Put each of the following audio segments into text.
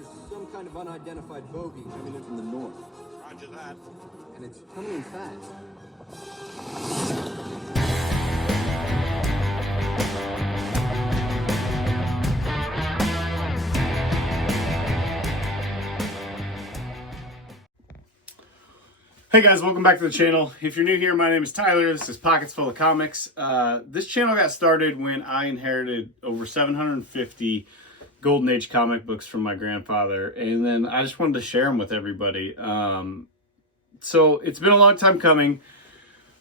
There's some kind of unidentified bogey coming in from the north. Roger that. And it's coming in fast. Hey guys, welcome back to the channel. If you're new here, my name is Tyler. This is Pockets Full of Comics. This channel got started when I inherited over 750 Golden Age comic books from my grandfather, and then I just wanted to share them with everybody. So it's been a long time coming.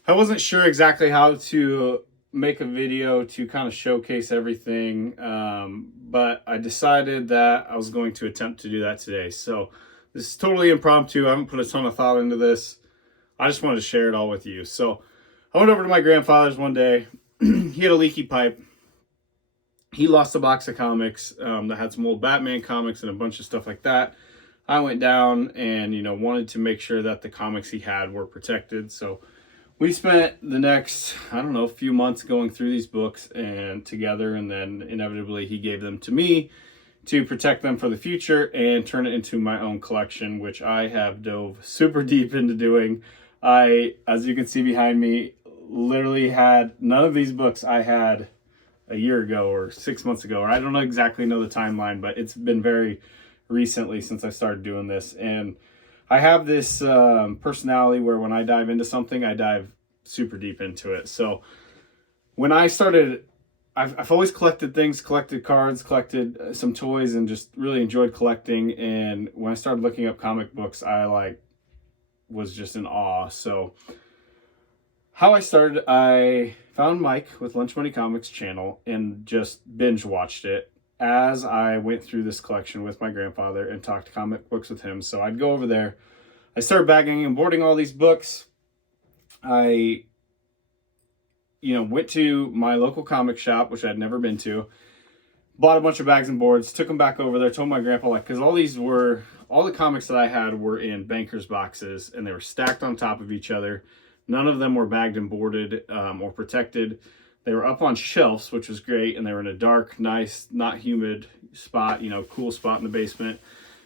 I wasn't sure exactly how to make a video to kind of showcase everything, but I decided that I was going to attempt to do that today. So this is totally impromptu. I haven't put a ton of thought into this. I just wanted to share it all with you. So I went over to my grandfather's one day. He had a leaky pipe. He lost a box of comics that had some old Batman comics and a bunch of stuff like that. I went down and, wanted to make sure that the comics he had were protected. So we spent the next, few months going through these books and together, and then inevitably he gave them to me to protect them for the future and turn it into my own collection, which I have dove super deep into doing. As you can see behind me, literally had none of these books I had a year ago or 6 months ago, or I don't exactly know the timeline, but it's been very recently since I started doing this. And I have this personality where when I dive into something, I dive super deep into it. So when I started, I've always collected things, collected cards, collected some toys, and just really enjoyed collecting. And when I started looking up comic books, I was just in awe. So how I started, I found Mike with Lunch Money Comics channel and just binge watched it as I went through this collection with my grandfather and talked comic books with him. So I'd go over there. I started bagging and boarding all these books. I went to my local comic shop, which I'd never been to, bought a bunch of bags and boards, took them back over there, told my grandpa, because all the comics that I had were in bankers boxes, and they were stacked on top of each other. None of them were bagged and boarded or protected. They were up on shelves, which was great, and they were in a dark, nice, not humid spot, cool spot in the basement,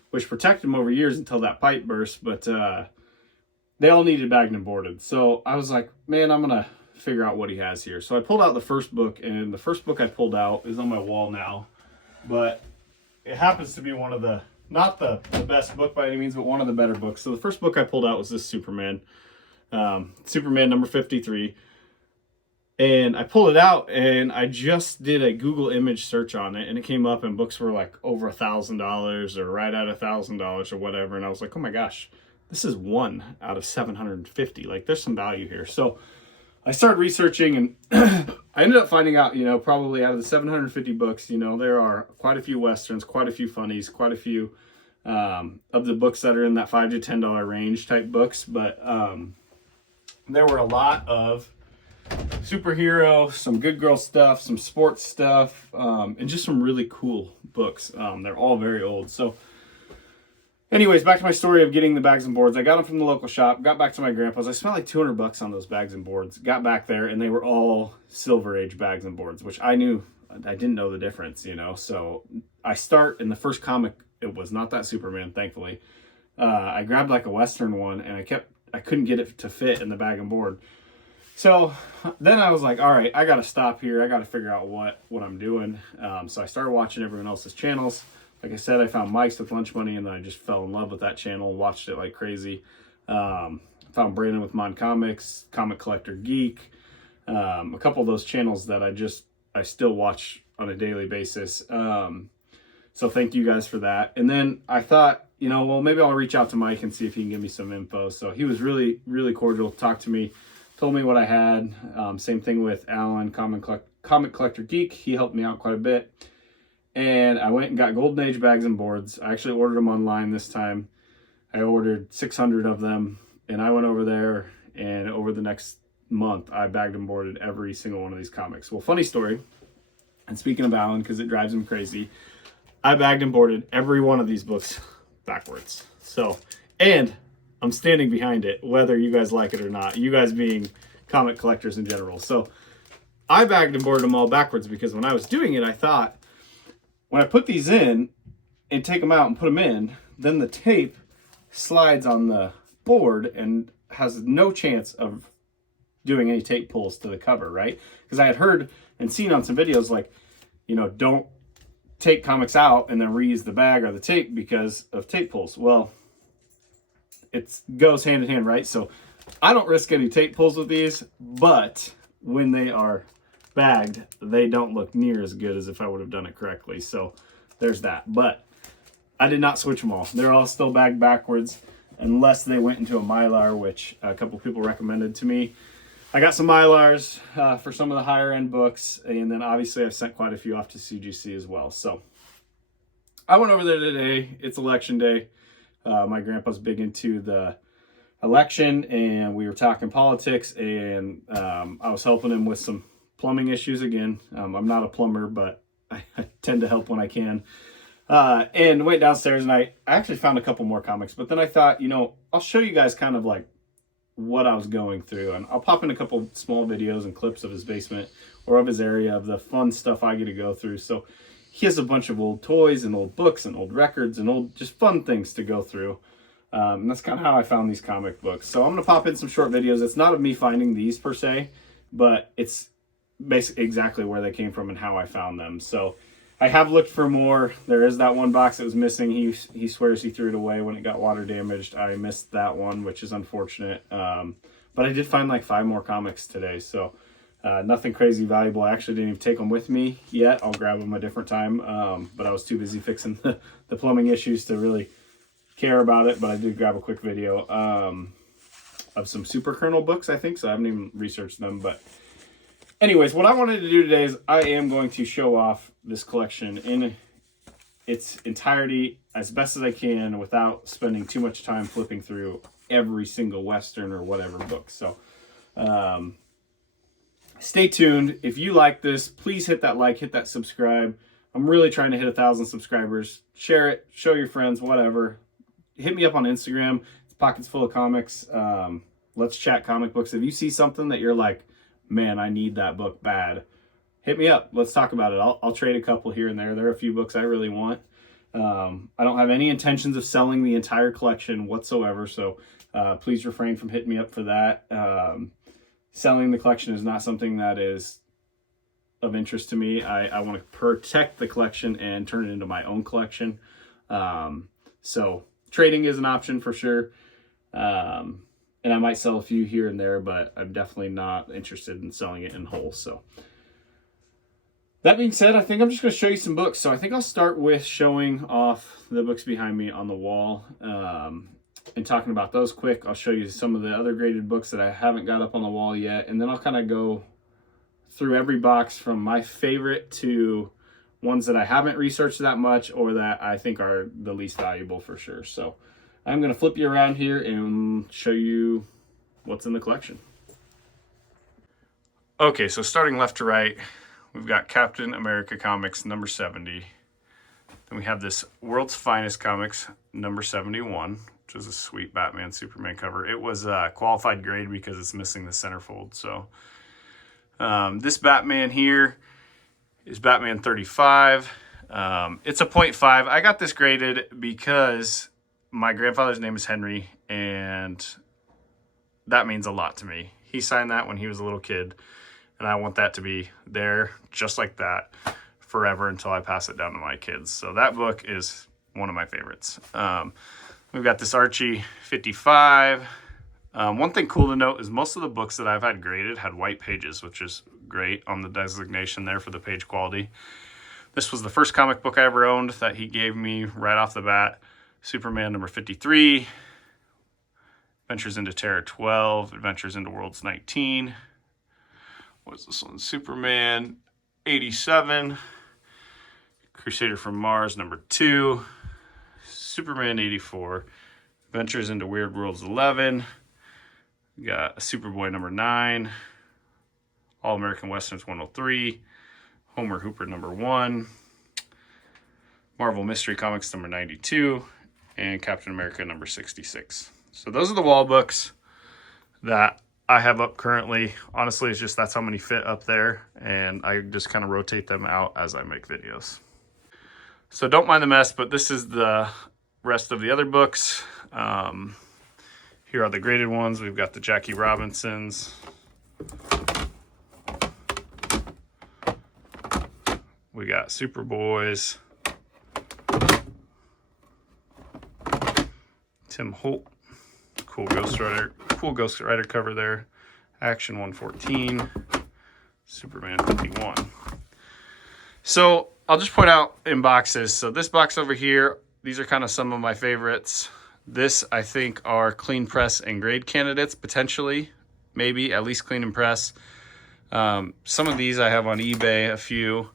which protected them over years until that pipe burst, but they all needed bagged and boarded. So I was like, man, I'm going to figure out what he has here. So I pulled out the first book, and the first book I pulled out is on my wall now, but it happens to be one of the, not the best book by any means, but one of the better books. So the first book I pulled out was this Superman, Superman number 53. And I pulled it out and I just did a Google image search on it, and it came up and books were like over $1,000 or right at $1,000 or whatever. And I was like, oh my gosh, this is one out of 750. Like, there's some value here. So I started researching, and I ended up finding out, probably out of the 750 books, there are quite a few Westerns, quite a few funnies, quite a few of the books that are in that $5 to $10 range type books. But there were a lot of superhero, some good girl stuff, some sports stuff, and just some really cool books. They're all very old. So anyways, back to my story of getting the bags and boards. I got them from the local shop, got back to my grandpa's. I spent like $200 on those bags and boards. Got back there, and they were all Silver Age bags and boards, which I didn't know the difference, So I start in the first comic. It was not that Superman, thankfully. I grabbed like a Western one, and I couldn't get it to fit in the bag and board. So then I was like, all right, I got to stop here. I got to figure out what I'm doing. So I started watching everyone else's channels. Like I said, I found Mike's with Lunch Money, and then I just fell in love with that channel and watched it like crazy. Found Brandon with Mon Comics, Comic Collector Geek, a couple of those channels that I still watch on a daily basis. So thank you guys for that. And then I thought, maybe I'll reach out to Mike and see if he can give me some info. So he was really, really cordial, talked to me, told me what I had. Same thing with Alan, Comic Collector Geek. He helped me out quite a bit. And I went and got Golden Age bags and boards. I actually ordered them online this time. I ordered 600 of them, and I went over there, and over the next month, I bagged and boarded every single one of these comics. Well, funny story, and speaking of Alan, because it drives him crazy, I bagged and boarded every one of these books backwards. So, and I'm standing behind it, whether you guys like it or not, you guys being comic collectors in general. So I bagged and boarded them all backwards because when I was doing it, I thought, when I put these in and take them out and put them in, then the tape slides on the board and has no chance of doing any tape pulls to the cover, right? Because I had heard and seen on some videos, like, you know, don't take comics out and then reuse the bag or the tape because of tape pulls. Well, it goes hand in hand, right? So I don't risk any tape pulls with these, but when they are bagged, they don't look near as good as if I would have done it correctly. So there's that. But I did not switch them all. They're all still bagged backwards unless they went into a Mylar, which a couple people recommended to me. I got some Mylars for some of the higher end books, and then obviously I've sent quite a few off to CGC as well. So I went over there today. It's election day. My grandpa's big into the election, and we were talking politics, and I was helping him with some plumbing issues again. I'm not a plumber, but I tend to help when I can. And went downstairs, and I actually found a couple more comics, but then I thought, you know, I'll show you guys kind of like what I was going through, and I'll pop in a couple small videos and clips of his basement or of his area of the fun stuff I get to go through. So he has a bunch of old toys and old books and old records and old just fun things to go through. And that's kind of how I found these comic books. So I'm going to pop in some short videos. It's not of me finding these per se, but it's basically exactly where they came from and how I found them. So I have looked for more. There is that one box that was missing. He swears he threw it away when it got water damaged. I missed that one, which is unfortunate. But I did find like 5 more comics today. So nothing crazy valuable. I actually didn't even take them with me yet. I'll grab them a different time. But I was too busy fixing the plumbing issues to really care about it. But I did grab a quick video of some Super Colonel books, I think. So I haven't even researched them. But anyways, what I wanted to do today is I am going to show off this collection in its entirety as best as I can without spending too much time flipping through every single Western or whatever book. So stay tuned. If you like this, please hit that like, hit that subscribe. I'm really trying to hit 1,000 subscribers. Share it, show your friends, whatever. Hit me up on Instagram. It's Pockets Full of Comics. Let's chat comic books. If you see something that you're like, man, I need that book bad, hit me up. Let's talk about it. I'll trade a couple here and there. There are a few books I really want. I don't have any intentions of selling the entire collection whatsoever, so please refrain from hitting me up for that. Selling the collection is not something that is of interest to me. I want to protect the collection and turn it into my own collection. So trading is an option for sure. And I might sell a few here and there, but I'm definitely not interested in selling it in whole. So that being said, I think I'm just going to show you some books. So I think I'll start with showing off the books behind me on the wall and talking about those quick. I'll show you some of the other graded books that I haven't got up on the wall yet. And then I'll kind of go through every box from my favorite to ones that I haven't researched that much or that I think are the least valuable for sure. So I'm going to flip you around here and show you what's in the collection. Okay, so starting left to right, we've got Captain America Comics number 70. Then we have this World's Finest Comics number 71, which is a sweet Batman Superman cover. It was a qualified grade because it's missing the centerfold. So this Batman here is Batman 35. It's a 0.5. I got this graded because my grandfather's name is Henry, and that means a lot to me. He signed that when he was a little kid, and I want that to be there just like that forever until I pass it down to my kids. So that book is one of my favorites. We've got this Archie 55. One thing cool to note is most of the books that I've had graded had white pages, which is great on the designation there for the page quality. This was the first comic book I ever owned that he gave me right off the bat. Superman number 53, Adventures into Terror 12, Adventures into Worlds 19. What's this one? Superman 87, Crusader from Mars number 2, Superman 84, Adventures into Weird Worlds 11. We got Superboy number 9, All American Westerns 103, Homer Hooper number 1, Marvel Mystery Comics number 92, and Captain America number 66. So those are the wall books that I have up currently. Honestly, it's just that's how many fit up there, and I just kind of rotate them out as I make videos. So don't mind the mess, but this is the rest of the other books. Here are the graded ones. We've got the Jackie Robinsons. We got Superboys. Tim Holt. Cool Ghost Rider cover there. Action 114. Superman 51. So I'll just point out in boxes. So this box over here, these are kind of some of my favorites. This, I think, are clean press and grade candidates, potentially, maybe, at least clean and press. Some of these I have on eBay, a few.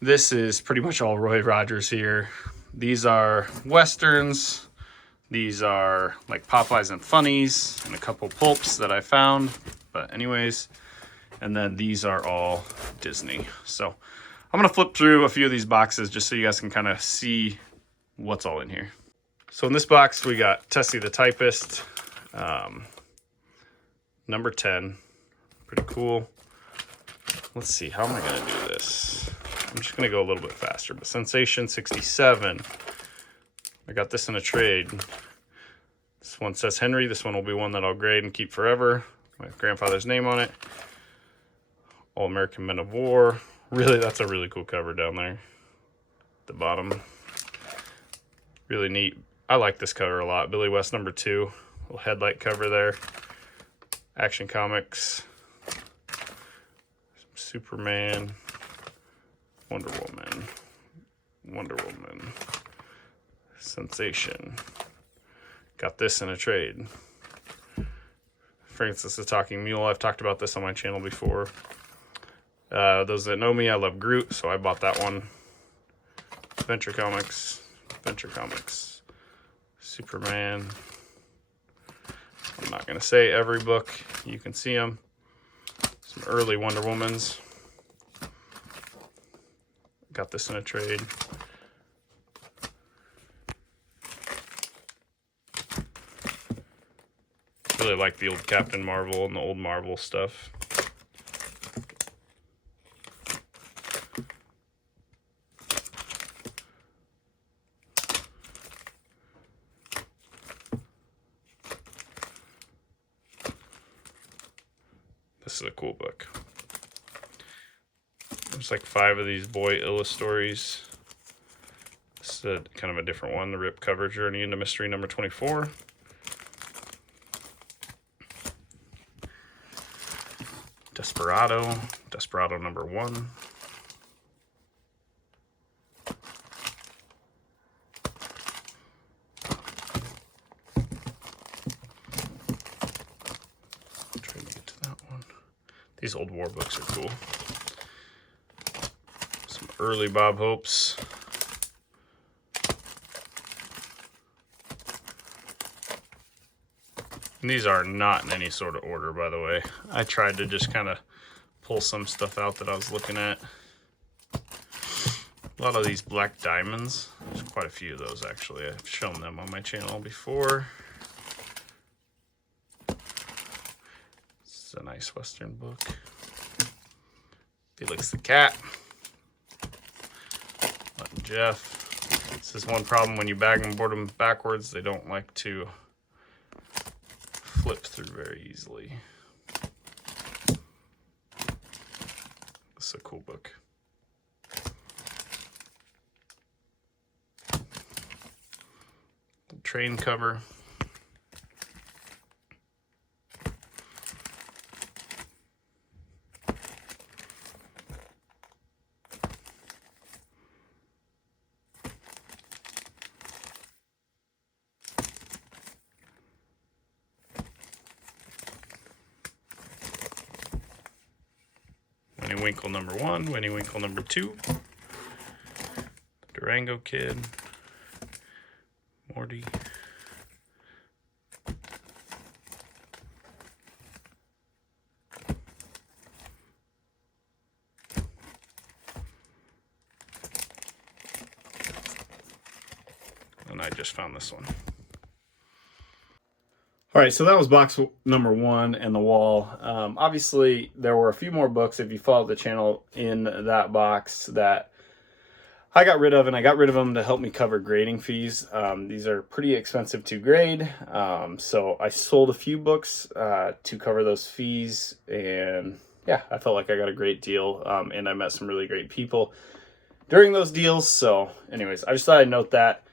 This is pretty much all Roy Rogers here. These are Westerns. These are like Popeyes and Funnies and a couple pulps that I found. But anyways, and then these are all Disney. So I'm going to flip through a few of these boxes just so you guys can kind of see what's all in here. So in this box, we got Tessie the Typist, number 10. Pretty cool. Let's see, how am I going to do this? I'm just going to go a little bit faster. But Sensation 67. I got this in a trade. This one says Henry. This one will be one that I'll grade and keep forever. My grandfather's name on it. All American Men of War. Really, that's a really cool cover down there. At the bottom. Really neat. I like this cover a lot. Billy West number 2. Little headlight cover there. Action Comics. Superman. Wonder Woman. Sensation. Got this in a trade. Francis the Talking Mule. I've talked about this on my channel before. Those that know me, I love Groot, so I bought that one. Venture Comics. Superman. I'm not going to say every book. You can see them. Some early Wonder Womans. Got this in a trade. Really like the old Captain Marvel and the old Marvel stuff. This is a cool book. There's like 5 of these boy Illustories. This is kind of a different one. The Rip cover, Journey into Mystery number 24. Desperado number 1. Try to get to that one. These old war books are cool. Some early Bob Hopes. And these are not in any sort of order, by the way. I tried to just kind of pull some stuff out that I was looking at. A lot of these Black Diamonds. There's quite a few of those, actually. I've shown them on my channel before. This is a nice Western book. Felix the Cat. Mutt and Jeff. This is one problem when you bag and board them backwards. They don't like to flip through very easily. This is a cool book. The train cover. Winnie Winkle number 1, Winnie Winkle number 2, Durango Kid, Morty, and I just found this one. All right, so that was box number 1 and the wall. Obviously, there were a few more books, if you followed the channel, in that box that I got rid of, and I got rid of them to help me cover grading fees. These are pretty expensive to grade, so I sold a few books to cover those fees, and yeah, I felt like I got a great deal, and I met some really great people during those deals. So anyways, I just thought I'd note that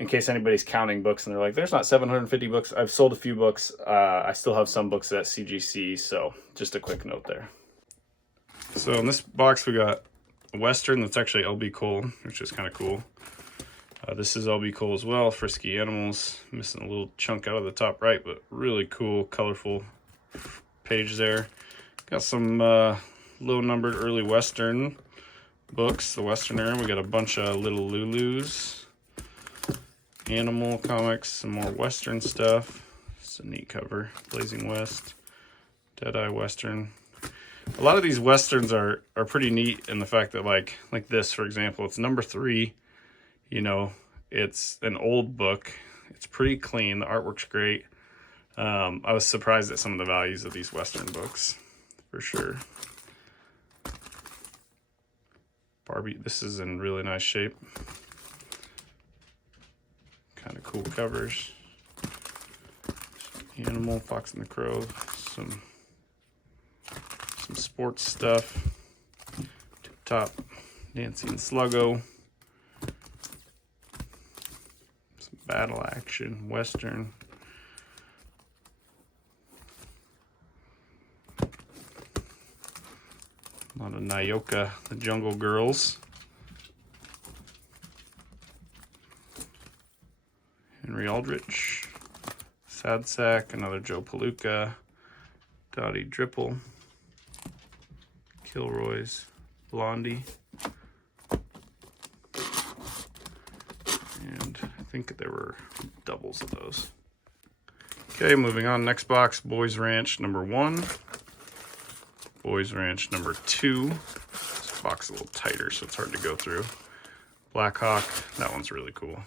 in case anybody's counting books and they're like, there's not 750 books. I've sold a few books. I still have some books at CGC, so just a quick note there. So in this box we got a Western that's actually LB Cole, which is kind of cool. This is LB Cole as well, Frisky Animals. Missing a little chunk out of the top right, but really cool, colorful page there. Got some low-numbered early Western books, the Westerner. We got a bunch of little Lulus, Animal comics, some more Western stuff. It's a neat cover. Blazing West, Deadeye Western. A lot of these Westerns are pretty neat in the fact that like this, for example, it's number 3. You know, it's an old book. It's pretty clean. The artwork's great. I was surprised at some of the values of these Western books, for sure. Barbie, this is in really nice shape. Kind of cool covers. Animal, Fox and the Crow, some sports stuff. Tip Top, Nancy and Sluggo. Some battle action, Western. A lot of Nyoka, the Jungle Girls. Henry Aldrich. Sad Sack, another Joe Palooka. Dottie Dripple. Kilroy's, Blondie. And I think there were doubles of those. Okay, moving on. Next box, Boys Ranch number 1. Boys Ranch number 2. This box is a little tighter, so it's hard to go through. Black Hawk, that one's really cool.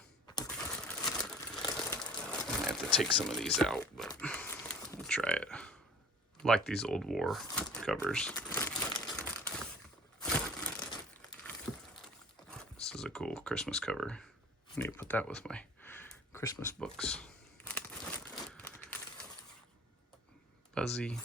I have to take some of these out, but we'll try it. I like these old war covers. This is a cool Christmas cover. I need to put that with my Christmas books. Buzzy.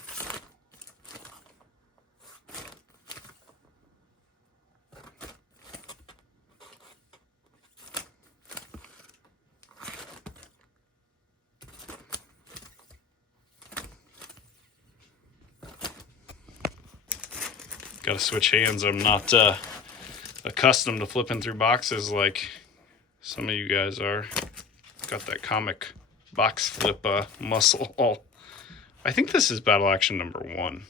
Gotta switch hands. I'm not accustomed to flipping through boxes like some of you guys are. Got that comic box flip muscle all. I think this is Battle Action number 1.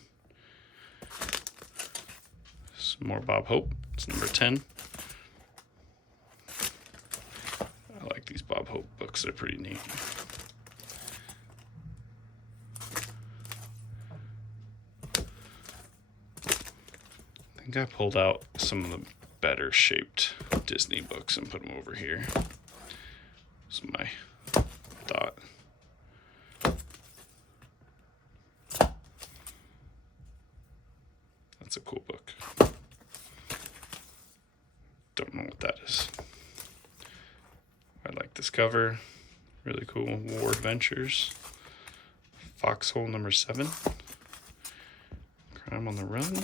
Some more Bob Hope. It's number 10. I like these Bob Hope books. They're pretty neat. I think I pulled out some of the better shaped Disney books and put them over here. That's my thought. That's a cool book. Don't know what that is. I like this cover. Really cool. War Adventures. Foxhole number 7. Crime on the Run.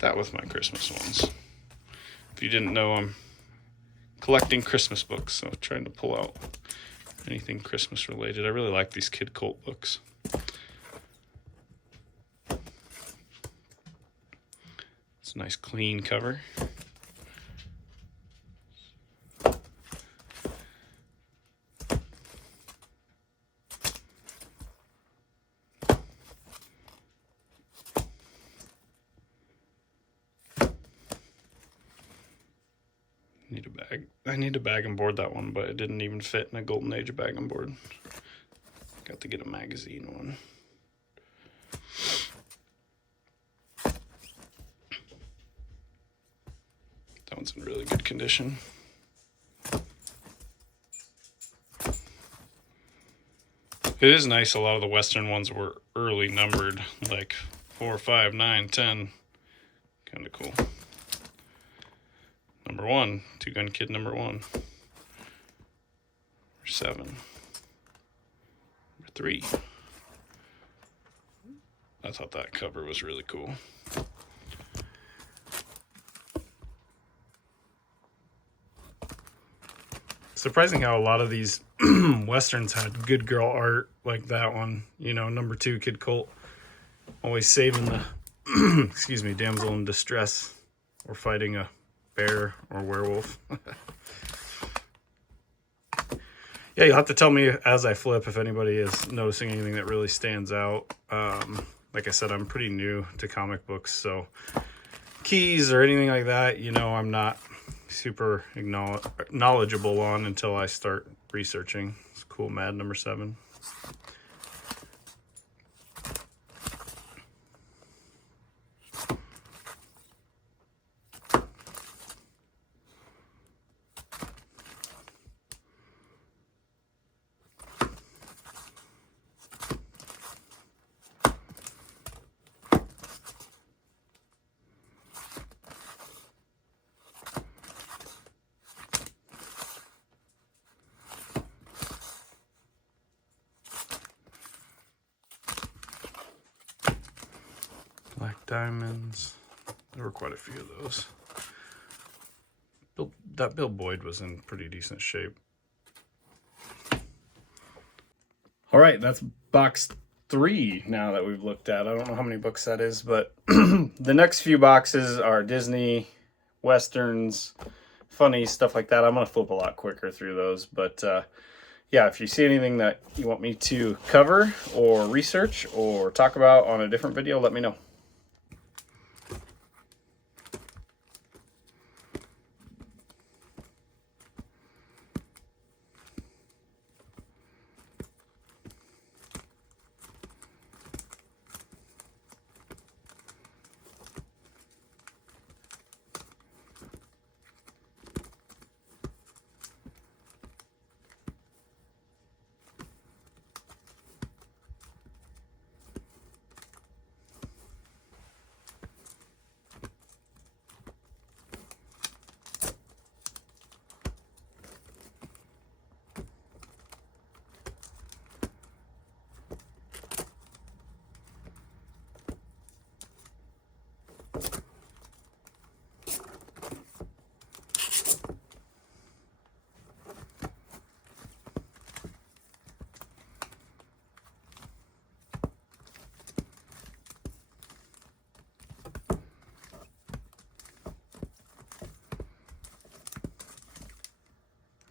That with my Christmas ones. If you didn't know, I'm collecting Christmas books, so trying to pull out anything Christmas related. I really like these Kid Colt books. It's a nice clean cover. Need a bag. I need to bag and board that one, but it didn't even fit in a Golden Age of bag and board. Got to get a magazine one. That one's in really good condition. It is nice. A lot of the Western ones were early numbered, like 4, 5, 9, 10. Kind of cool. Number 1, Two Gun Kid number 1. Number 7. Number 3. I thought that cover was really cool. Surprising how a lot of these Westerns had good girl art like that one. You know, number 2, Kid Colt. Always saving the, excuse me, damsel in distress or fighting a bear or werewolf. Yeah, you'll have to tell me as I flip if anybody is noticing anything that really stands out. Like I said, I'm pretty new to comic books, so keys or anything like that, you know, I'm not super knowledgeable on until I start researching. It's cool. Mad number 7. Black Diamonds. There were quite a few of those. Bill Boyd was in pretty decent shape. All right, that's box 3 now that we've looked at. I don't know how many books that is, but the next few boxes are Disney, Westerns, funny, stuff like that. I'm going to flip a lot quicker through those, but yeah, if you see anything that you want me to cover or research or talk about on a different video, let me know.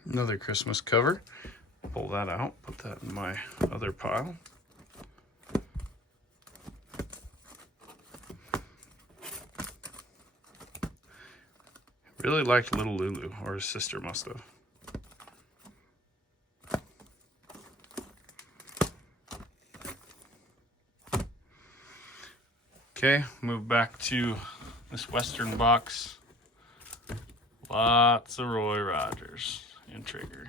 Another Christmas cover. Pull that out, put that in my other pile. Really liked Little Lulu, or his sister must have. Okay, move back to this Western box. Lots of Roy Rogers and Trigger.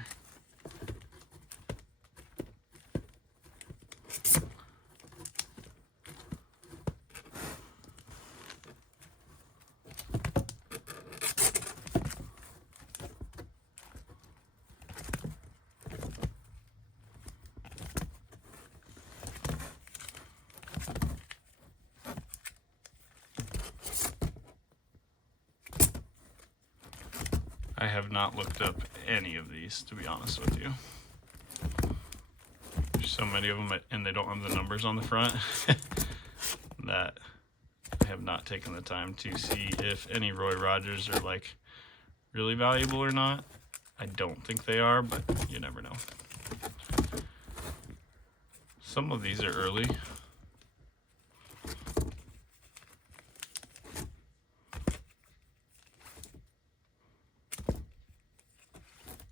I have not looked up any of these, to be honest with you. There's so many of them, and they don't have the numbers on the front that I have not taken the time to see if any Roy Rogers are like really valuable or not. I don't think they are, but you never know. Some of these are early.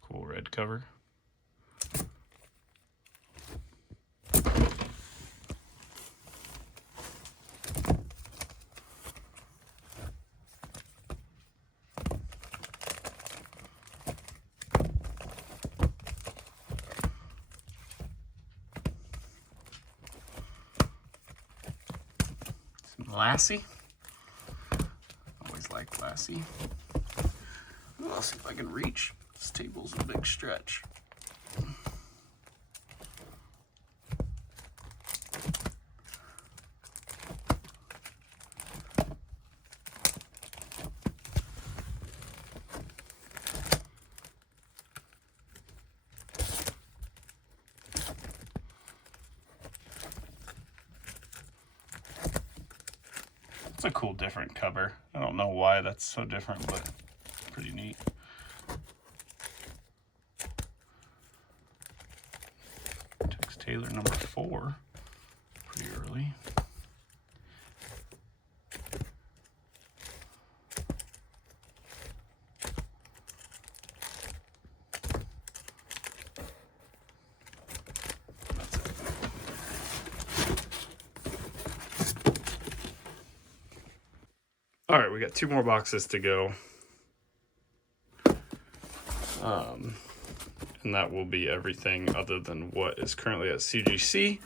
Cool red cover. Lassie. Always liked Lassie. Ooh, I'll see if I can reach. This table's a big stretch. It's a cool different cover. I don't know why that's so different, but pretty neat. Tex Taylor number 4, pretty early. All right, we got 2 more boxes to go. And that will be everything other than what is currently at CGC.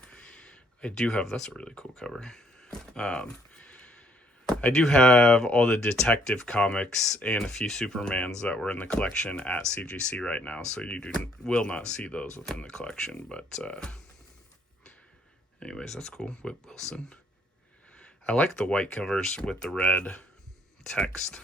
I do have, that's a really cool cover. I do have all the Detective comics and a few Supermans that were in the collection at CGC right now, so you will not see those within the collection. But anyways, that's cool. Whip Wilson. I like the white covers with the red text.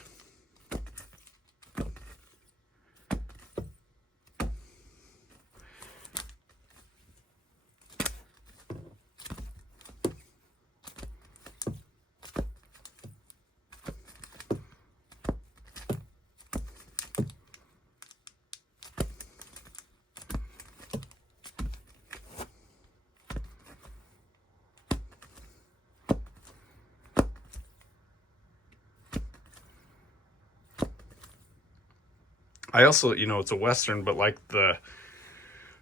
I also, it's a Western, but like the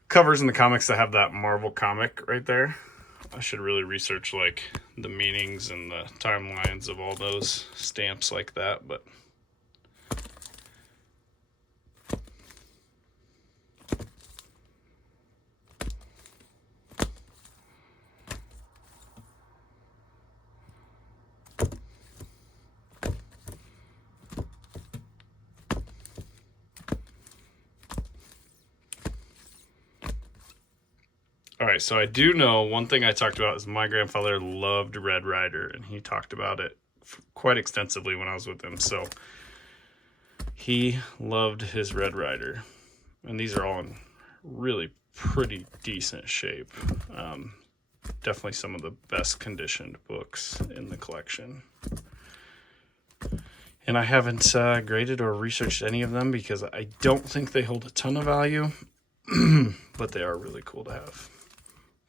covers in the comics that have that Marvel comic right there, I should really research like the meanings and the timelines of all those stamps like that, but all right, so I do know one thing I talked about is my grandfather loved Red Ryder, and he talked about it quite extensively when I was with him. So he loved his Red Ryder, and these are all in really pretty decent shape. Definitely some of the best conditioned books in the collection. And I haven't graded or researched any of them because I don't think they hold a ton of value, but they are really cool to have.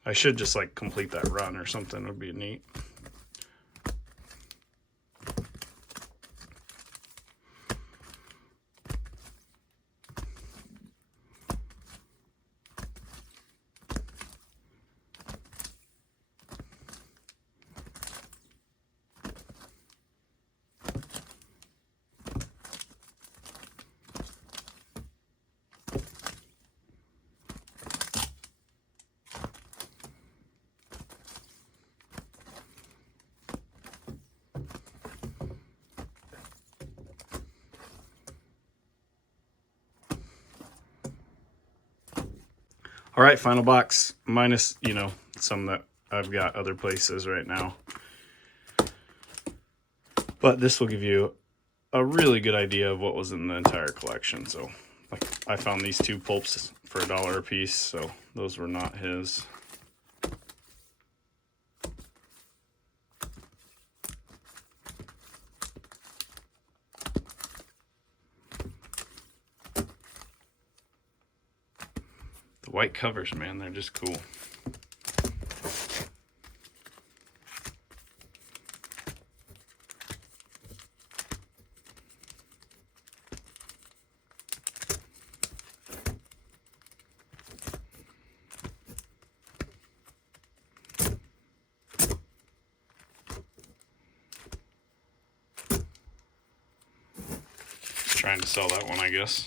I should just like complete that run or something. Would be neat. All right, final box, minus, some that I've got other places right now. But this will give you a really good idea of what was in the entire collection. So like, I found these 2 pulps for $1 a piece, so those were not his. The white covers, man, they're just cool. Trying to sell that one, I guess.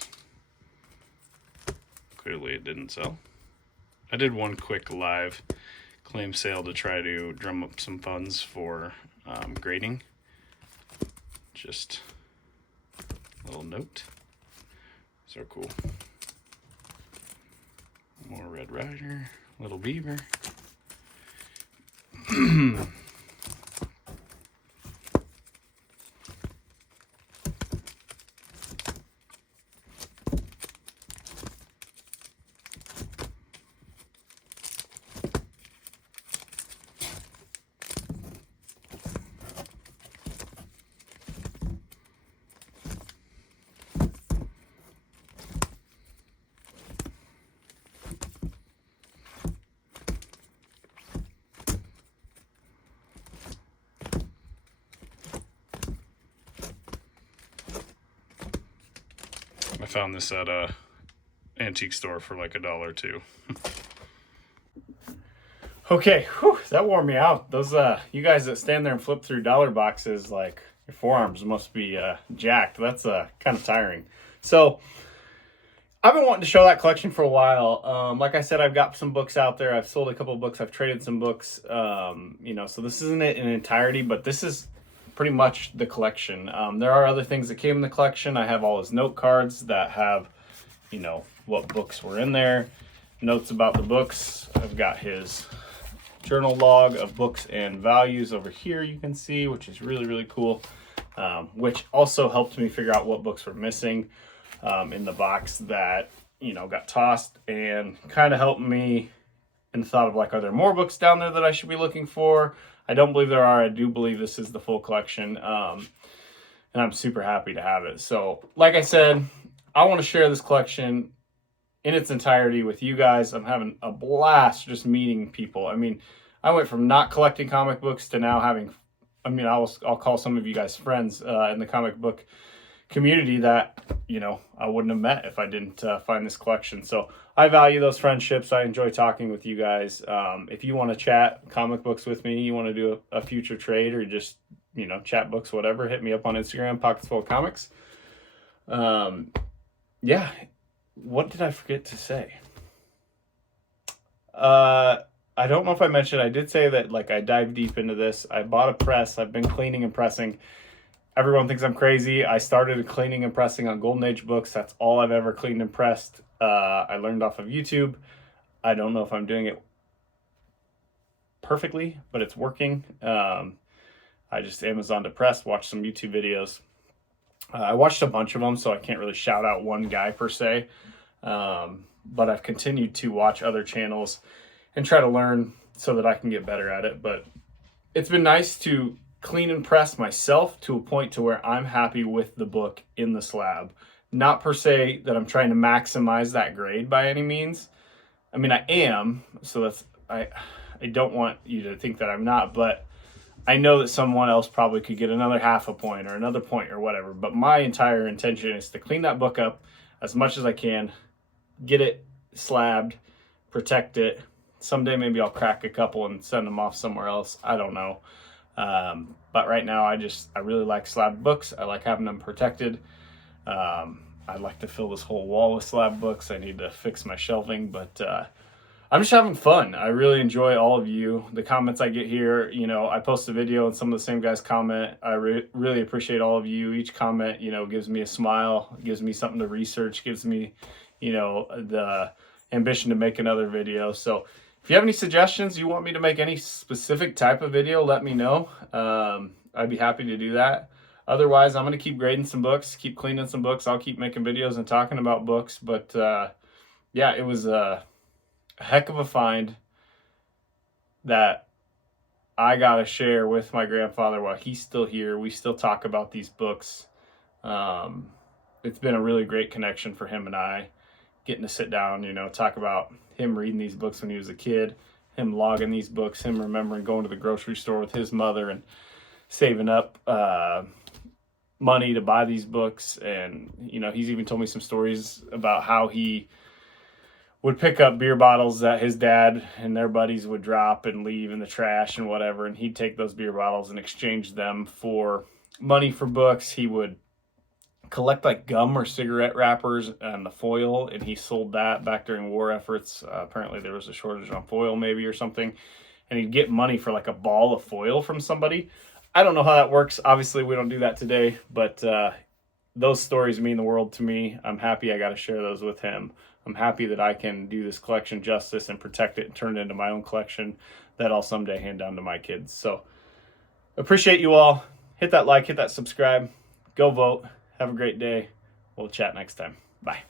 Clearly it didn't sell. I did one quick live claim sale to try to drum up some funds for grading. Just a little note. So cool. More Red Ryder, Little Beaver. I found this at a antique store for like $1 or $2. Okay, whew, that wore me out. Those you guys that stand there and flip through dollar boxes, like your forearms must be jacked. That's kind of tiring. So I've been wanting to show that collection for a while. Like I said, I've got some books out there. I've sold a couple of books. I've traded some books. You know, so this isn't it in entirety, but this is pretty much the collection. There are other things that came in the collection. I have all his note cards that have, you know, what books were in there, notes about the books. I've got his journal log of books and values over here, you can see, which is really, really cool, which also helped me figure out what books were missing in the box that, you know, got tossed, and kind of helped me in the thought of like, are there more books down there that I should be looking for? I don't believe there are. I do believe this is the full collection, and I'm super happy to have it. So like I said, I want to share this collection in its entirety with you guys. I'm having a blast just meeting people. I mean, I went from not collecting comic books to now having, I mean, I'll call some of you guys friends in the comic book community that, you know, I wouldn't have met if I didn't find this collection. So I value those friendships. I enjoy talking with you guys. If you want to chat comic books with me, you want to do a future trade, or just, you know, chat books, whatever, hit me up on Instagram, Pockets Full of Comics. Yeah. What did I forget to say? I don't know if I mentioned, I did say that, like, I dived deep into this. I bought a press. I've been cleaning and pressing. Everyone thinks I'm crazy. I started cleaning and pressing on Golden Age books. That's all I've ever cleaned and pressed. I learned off of YouTube. I don't know if I'm doing it perfectly, but it's working. I just Amazon to press, watched some YouTube videos. I watched a bunch of them, so I can't really shout out one guy per se. But I've continued to watch other channels and try to learn so that I can get better at it. But it's been nice to clean and press myself to a point to where I'm happy with the book in the slab. Not per se that I'm trying to maximize that grade by any means. I mean, I am, so that's, I don't want you to think that I'm not, but I know that someone else probably could get another half a point or another point or whatever. But my entire intention is to clean that book up as much as I can, get it slabbed, protect it. Someday maybe I'll crack a couple and send them off somewhere else. I don't know. But right now I really like slab books. I like having them protected. I'd like to fill this whole wall with slab books. I need to fix my shelving, but I'm just having fun. I really enjoy all of you. The comments I get here, you know, I post a video and some of the same guys comment. I really appreciate all of you. Each comment, you know, gives me a smile, gives me something to research, gives me, you know, the ambition to make another video. So if you have any suggestions, you want me to make any specific type of video, let me know. I'd be happy to do that. Otherwise, I'm going to keep grading some books, keep cleaning some books. I'll keep making videos and talking about books. But yeah, it was a heck of a find that I got to share with my grandfather while he's still here. We still talk about these books. It's been a really great connection for him and I, getting to sit down, you know, talk about him reading these books when he was a kid, him logging these books, him remembering going to the grocery store with his mother and saving up money to buy these books. And, you know, he's even told me some stories about how he would pick up beer bottles that his dad and their buddies would drop and leave in the trash and whatever, and he'd take those beer bottles and exchange them for money for books. He would collect like gum or cigarette wrappers and the foil, and he sold that back during war efforts. Apparently there was a shortage on foil maybe or something, and he'd get money for like a ball of foil from somebody. I don't know how that works. Obviously, we don't do that today, but those stories mean the world to me. I'm happy I got to share those with him. I'm happy that I can do this collection justice and protect it and turn it into my own collection that I'll someday hand down to my kids. So appreciate you all. Hit that like, hit that subscribe, go vote. Have a great day. We'll chat next time. Bye.